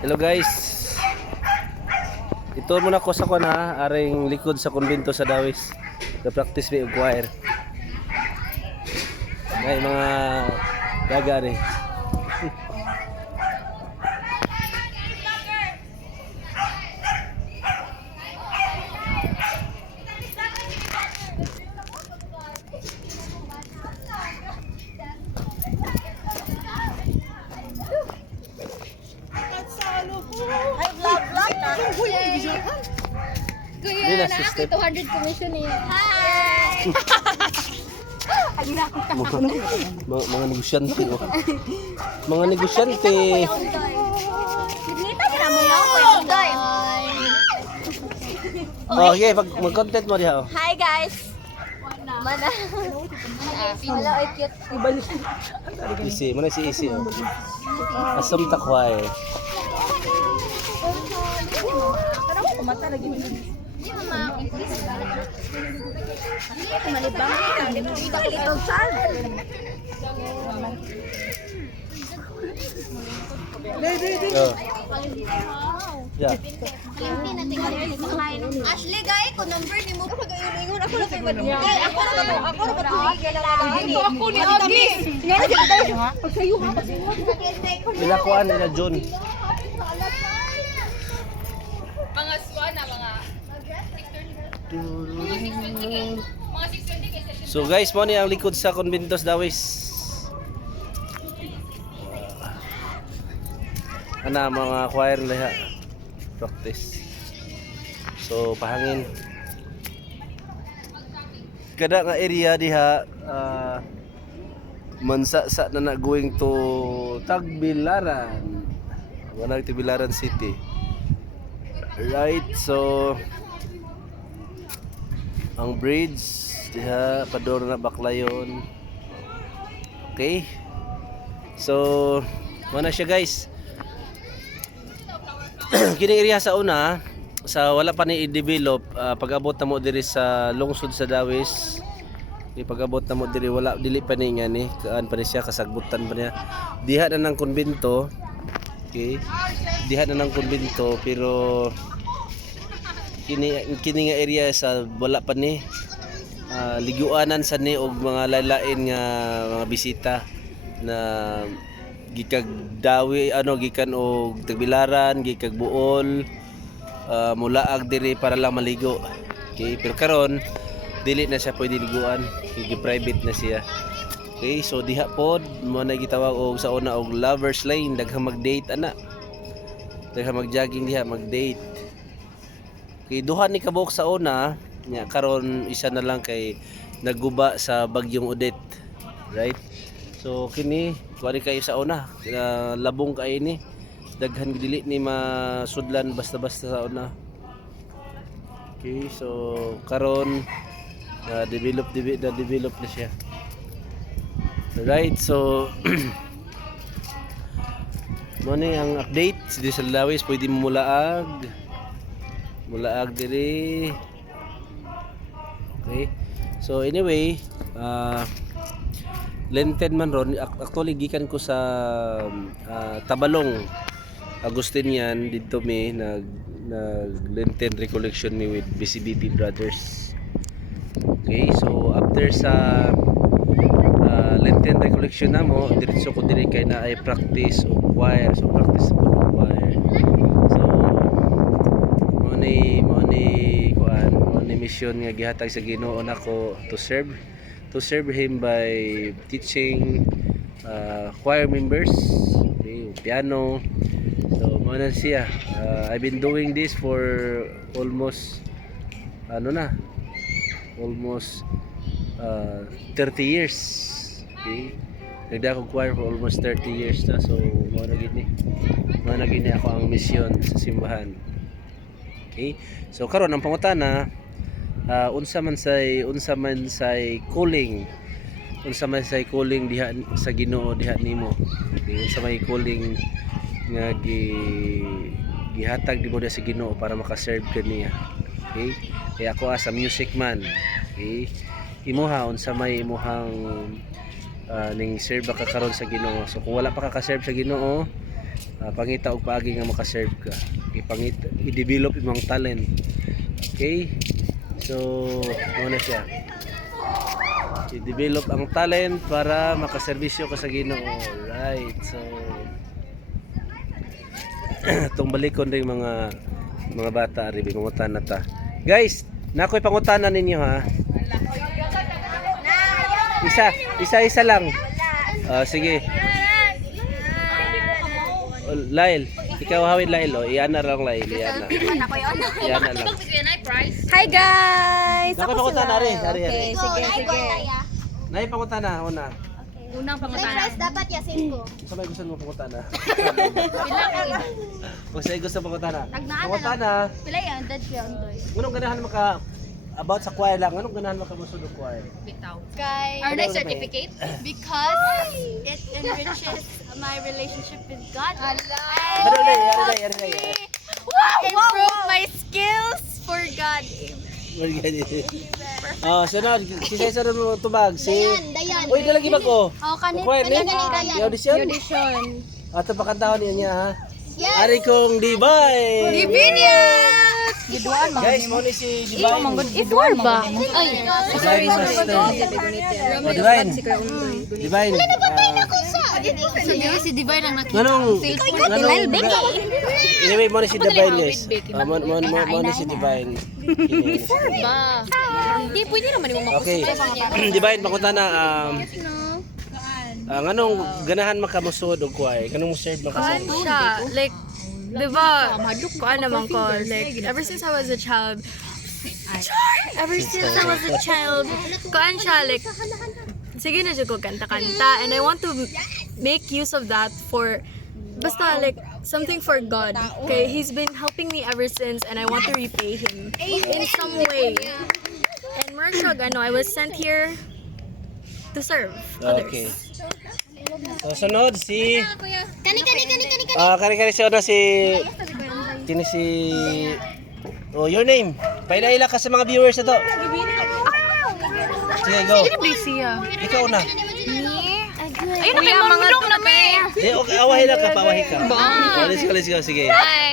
Hello guys. Ito muna ko sa kuan ha, aring likod sa kumbento sa Dawis. Na-practice may choir. May mga daga ni. Ay, vlog na. Hindi Kuya, na, sister. 200 commission niya. Hi! Mga negosyante oh. Mga negosyante. Signita ka mo lang, Kuya Uday. Oh, yeah, mag-content mo diha oh. Hi, guys. Mana? Hello, ay cute. Isi, muna si Isi oh. Asam takway. Parang ko kumata lagi mo. Hindi mo ma. Malibang ka. Kita ito sal. Oh. Yeah. Ashley, guys, ko number ni mo pag ingon ako na kay madugay. Ako na to. Ako ni Agi. Pagsayo ha, pagsayo. Nilakuan nila June. Mga swan na mga So guys, mo ni ang likod sa Conventos Dawis. Ana mga choir liha practice. So pahangin. Kada nga area diha mansa-sa na going to Tagbilaran. Wala Tagbilaran City. Right, so ang bridge diha pador na Baklayon. Okay. So mana siya guys. Kining area sa una sa wala pa ni i-develop pag-abot na mo diri sa lungsod sa Dawis. Pag-abot na mo diri wala dili pa ni nga ni kaan pa ni siya kasagbutan pa niya. Diha na ng kumbento. Okay. Diha na ng kumbento pero kini nga area sa wala pa ni liguanan sa ni og mga lalain nga mga bisita na gikag Dawi gikan og Tagbilaran, gikag Buol, mulaag diri para lang maligo. Okay, pero karon dili na siya pwede liguan, private na siya. Okay, so diha pod mo na gitawag og sa una og lovers lane, daghang mag-date ana. Daghang mag-jogging diha, mag-date. Okay, duha ni kabuok sa una, nya karon isa na lang kay nagguba sa bagyong Odette. Right? So kini wari kayo sa una, labong kay ni daghan dili ni masudlan basta-basta sa una. Okay, so karon develop na siya. Right, so mo ni ang update di sa Dawis, pwede mo mulaag diri. Okay, so anyway Lenten man ron, actually gikan ko sa Tabalong Agustinian dito mi nag Lenten recollection mi with BCBP brothers. Okay, so after sa Lenten recollection na mo, diretso ko diri kay na ay practice o choir, so practice ko ng choir. So mo ni mission nga gihatag sa Ginoo nako to serve him by teaching choir members, okay, piano. So muna siya. I've been doing this for almost 30 years. Okay, nagda ako choir for almost 30 years na. So muna gini ako ang mission sa simbahan. Okay, so karon ang pangutana, unsa man say calling diha sa Ginoo diha nimo. Okay, unsa may calling nga gihatag nimo diha sa Ginoo para maka-serve ka niya. Okay, kaya ako as a music man, okay, imuha unsa may imuhang ning serve ka karon sa Ginoo. So kung wala pa ka ka-serve sa Ginoo, pangita og paagi nga maka-serve ka. Ipangita, i-develop imong talent. Okay? So, ano na siya? I-develop ang talent para makaserbisyo ka sa Ginoo. Right. So, itong balikon rin mga bata rin, pangutan na ta. Guys, nakoy pangutanan ninyo ha. Isa lang. Sige. Lail, ikaw hawid Lail, iyan na lang Lail, iyan na. Iyan na lang. Hi guys! Nakoy pangutan na rin, Okay, sige. Nay pangutan na, una. Unang May pangutana. price dapat yasin ko. Sa may gusto mo pangutan na. Pila ka ina. Kung sa'yo gusto pangutan na. Nagnaan Pangutan na. Pila yan, dead yan. Anong ganahan maka about sa choir lang? Anong ganahan maka musud og choir? Bitaw. Kay, Are they certificate? because it enriches my relationship with God. Improve my skills for God. Oh, sunod. Si sunod mo tubag. Si Dayan. Uy, dalagi ba ko? Oh, kanit. Choir ni? Dayan. Yung audition? Audition. Ato pakantahon niya ha. Yes. Ari kong Divine. Divinius! Guys, mo ni si Divine. Ifor ba? Ay, Divine Master. Oh, Divine. Divine. si Divine ang Anong Ilal Becky. Anyway, mo ni si Divine guys. Mo ni si Divine. Ba. Hindi pwede naman mo Okay. Divine, makunta na anong ganahan makamusod og choir? Kanong mo serve Kuan makasunod? siya, like, di ba, kuan naman ko, like, ever since I was a child, kuan siya, like, sige na siya ko kanta-kanta, and I want to make use of that for, basta, like, something for God, okay? He's been helping me ever since, and I want to repay Him in some way. And Marshall, I was sent here to serve others. Okay. So, sunod si Kani. kani si si kini si Oh, your name. Pailaila ka sa mga viewers na to. Sige, go. Siya. Ikaw na. Ayun na, may mangudong na may. Di, okay, awahin lang ka, pawahin ka. Let's go, sige.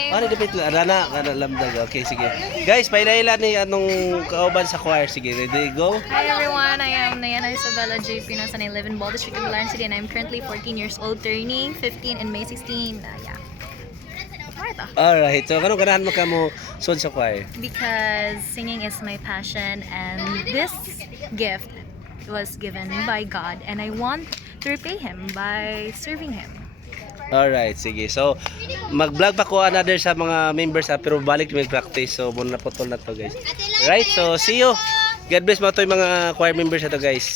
Ano, dipit lang. Rana, lamdag. Okay, sige. Guys, pailaila ni anong kauban sa choir. Sige, ready, go. Hi everyone, I am Nayana Isabella J. Pinos and I live in Ball District of Balan City and I'm currently 14 years old, turning 15 in May 16. Yeah. Marta. Alright, so anong ganahan mo ka mo sud sa choir? Because singing is my passion and this gift was given by God and I want to repay Him by serving Him. Alright, sige. So, mag-vlog pa ko another sa mga members pero balik mag-practice. So, muna na putol na to guys. Right, so see you. God bless mo to yung mga choir members na to guys.